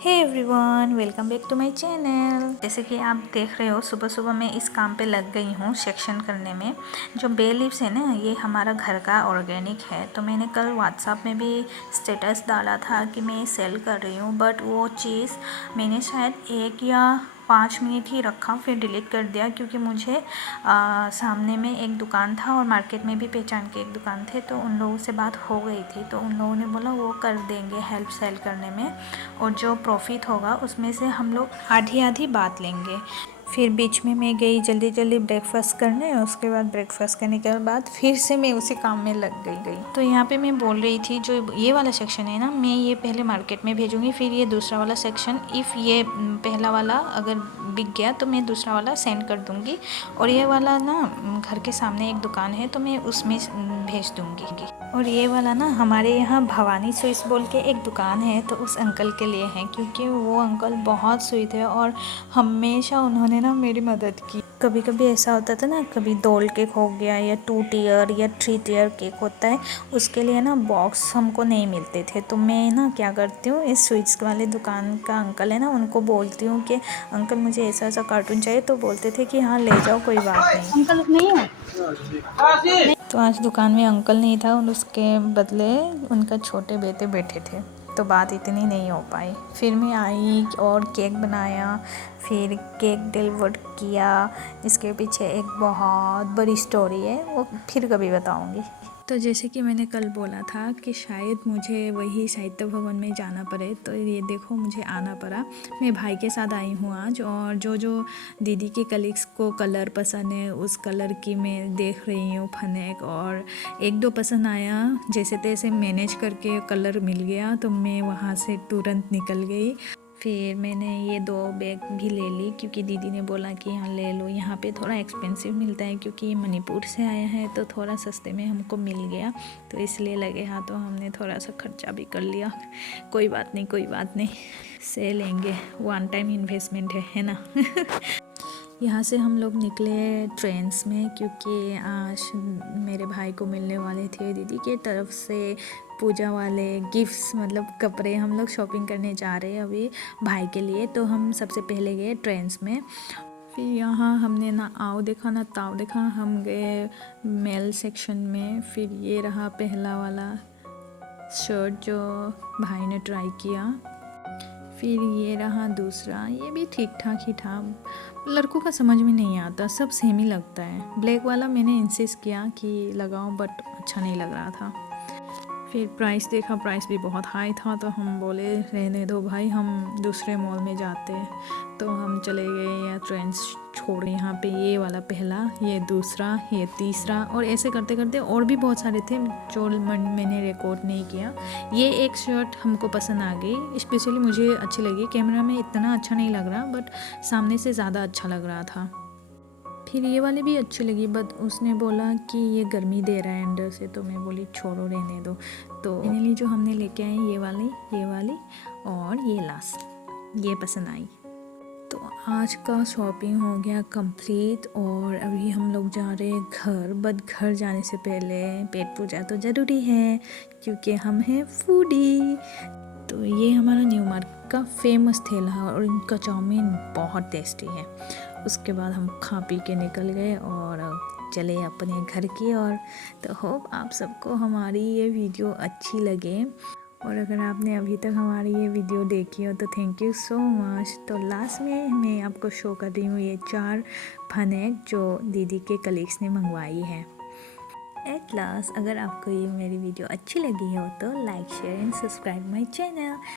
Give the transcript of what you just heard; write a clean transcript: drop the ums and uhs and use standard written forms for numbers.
Hey everyone, welcome back to my channel. जैसे कि आप देख रहे हो, सुबह सुबह मैं इस काम पे लग गई हूँ सेक्शन करने में। जो बे लीव्स है ना, ये हमारा घर का ऑर्गेनिक है। तो मैंने कल व्हाट्सएप में भी स्टेटस डाला था कि मैं सेल कर रही हूँ, बट वो चीज़ मैंने शायद 1 या 5 मिनट ही रखा, फिर डिलीट कर दिया, क्योंकि मुझे सामने में एक दुकान था और मार्केट में भी पहचान के एक दुकान थे। तो उन लोगों से बात हो गई थी, तो उन लोगों ने बोला वो कर देंगे हेल्प सेल करने में, और जो प्रॉफिट होगा उसमें से हम लोग आधी आधी बात लेंगे। फिर बीच में मैं गई जल्दी जल्दी ब्रेकफास्ट करने, और उसके बाद ब्रेकफास्ट करने के बाद फिर से मैं उसी काम में लग गई। तो यहाँ पे मैं बोल रही थी, जो ये वाला सेक्शन है ना, मैं ये पहले मार्केट में भेजूँगी, फिर ये दूसरा वाला सेक्शन, इफ़ ये पहला वाला अगर बिक गया तो मैं दूसरा वाला सेंड कर दूँगी। और ये वाला ना, घर के सामने एक दुकान है तो मैं उसमें भेज दूँगी। और ये वाला ना, हमारे यहाँ भवानी स्वीट्स बोल के एक दुकान है, तो उस अंकल के लिए है, क्योंकि वो अंकल बहुत स्वीट है और हमेशा उन्होंने ना मेरी मदद की। कभी कभी ऐसा होता था ना, कभी डोल केक हो गया या 2 टियर या 3 टियर केक होता है, उसके लिए ना बॉक्स हमको नहीं मिलते थे। तो मैं ना क्या करती हूँ, इस स्वीट्स वाले दुकान का अंकल है ना, उनको बोलती हूँ कि अंकल मुझे ऐसा ऐसा कार्टून चाहिए, तो बोलते थे कि हाँ ले जाओ, कोई बात नहीं। अंकल नहीं है। तो आज दुकान में अंकल नहीं था, और उसके बदले उनका छोटे बेटे बैठे थे, तो बात इतनी नहीं हो पाई। फिर मैं आई और केक बनाया, फिर केक डिलीवर किया। इसके पीछे एक बहुत बड़ी स्टोरी है, वो फिर कभी बताऊंगी। तो जैसे कि मैंने कल बोला था कि शायद मुझे वही साहित्य भवन में जाना पड़े, तो ये देखो मुझे आना पड़ा। मैं भाई के साथ आई हूँ आज, और जो जो दीदी के कलीग्स को कलर पसंद है, उस कलर की मैं देख रही हूँ फनेक, और 1-2 पसंद आया, जैसे तैसे मैनेज करके कलर मिल गया, तो मैं वहाँ से तुरंत निकल गई। फिर मैंने ये 2 बैग भी ले ली, क्योंकि दीदी ने बोला कि यहाँ ले लो, यहाँ पे थोड़ा एक्सपेंसिव मिलता है, क्योंकि ये मणिपुर से आया है, तो थोड़ा सस्ते में हमको मिल गया, तो इसलिए लगे हाँ, तो हमने थोड़ा सा खर्चा भी कर लिया। कोई बात नहीं, कोई बात नहीं, से लेंगे, वन टाइम इन्वेस्टमेंट है ना। यहाँ से हम लोग निकले ट्रेन्स में, क्योंकि आज मेरे भाई को मिलने वाले थे दीदी के तरफ से पूजा वाले गिफ्ट्स, मतलब कपड़े। हम लोग शॉपिंग करने जा रहे हैं अभी भाई के लिए, तो हम सबसे पहले गए ट्रेन्स में। फिर यहाँ हमने ना आओ देखा ना ताव देखा, हम गए मेल सेक्शन में। फिर ये रहा पहला वाला शर्ट जो भाई ने ट्राई किया। फिर ये रहा दूसरा, ये भी ठीक ठाक ही था, लड़कों का समझ में नहीं आता, सब सेम ही लगता है। ब्लैक वाला मैंने इंसिस्ट किया कि लगाओ, बट अच्छा नहीं लग रहा था। फिर प्राइस देखा, प्राइस भी बहुत हाई था, तो हम बोले रहने दो भाई, हम दूसरे मॉल में जाते हैं। तो हम चले गए, या ट्रेंड्स छोड़े, यहाँ पे ये वाला पहला, ये दूसरा, ये तीसरा, और ऐसे करते करते और भी बहुत सारे थे जो मैंने रिकॉर्ड नहीं किया। ये एक शर्ट हमको पसंद आ गई, स्पेशली मुझे अच्छी लगी। कैमरा में इतना अच्छा नहीं लग रहा, बट सामने से ज़्यादा अच्छा लग रहा था। फिर ये वाली भी अच्छी लगी, बट उसने बोला कि ये गर्मी दे रहा है अंदर से, तो मैं बोली छोड़ो रहने दो। तो फाइनली जो हमने लेके आए, ये वाली और ये लास्ट, ये पसंद आई। तो आज का शॉपिंग हो गया कंप्लीट, और अभी हम लोग जा रहे हैं घर। बट घर जाने से पहले पेट पूजा तो ज़रूरी है, क्योंकि हम हैं फूडी। तो ये हमारा न्यू मार्केट का फेमस ठेला है, और इनका चाउमीन बहुत टेस्टी है। उसके बाद हम खा पी के निकल गए और चले अपने घर की ओर। तो होप आप सबको हमारी ये वीडियो अच्छी लगे, और अगर आपने अभी तक हमारी ये वीडियो देखी हो तो थैंक यू सो मच। तो लास्ट में मैं आपको शो कर रही हूँ ये 4 फनेक जो दीदी के कलीग्स ने मंगवाई है। एट लास्ट, अगर आपको ये मेरी वीडियो अच्छी लगी हो तो like, share and subscribe my channel.